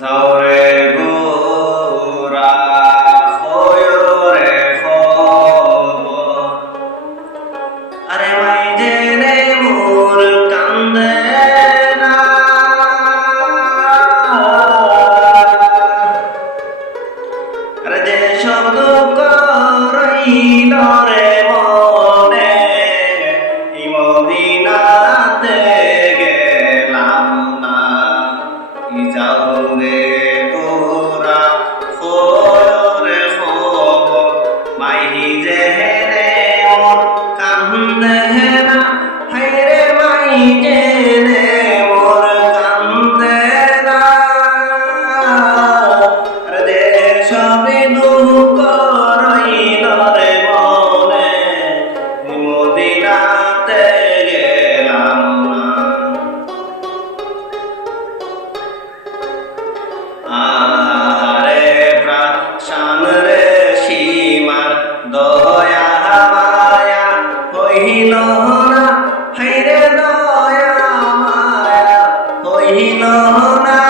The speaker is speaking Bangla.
যাওরে গোরা হয়রে খবর আরে মাই জেনে মোর কান্দে না আরে যে শব্দ করইল রে মনে মদিনাতে গেলাম না যাওরে গোরা খোরে খবর মাইহি জেনে মোর কান্দে না হায়রে মাই জেনে মোর কান্দে না আরে দেশ দুঃখ রইল রে মনে মদিনাতে গেলাম না আরে প্রাণ রে সীমার দয়া মায়া হইল না হায়রে দয়া মায়া হইল না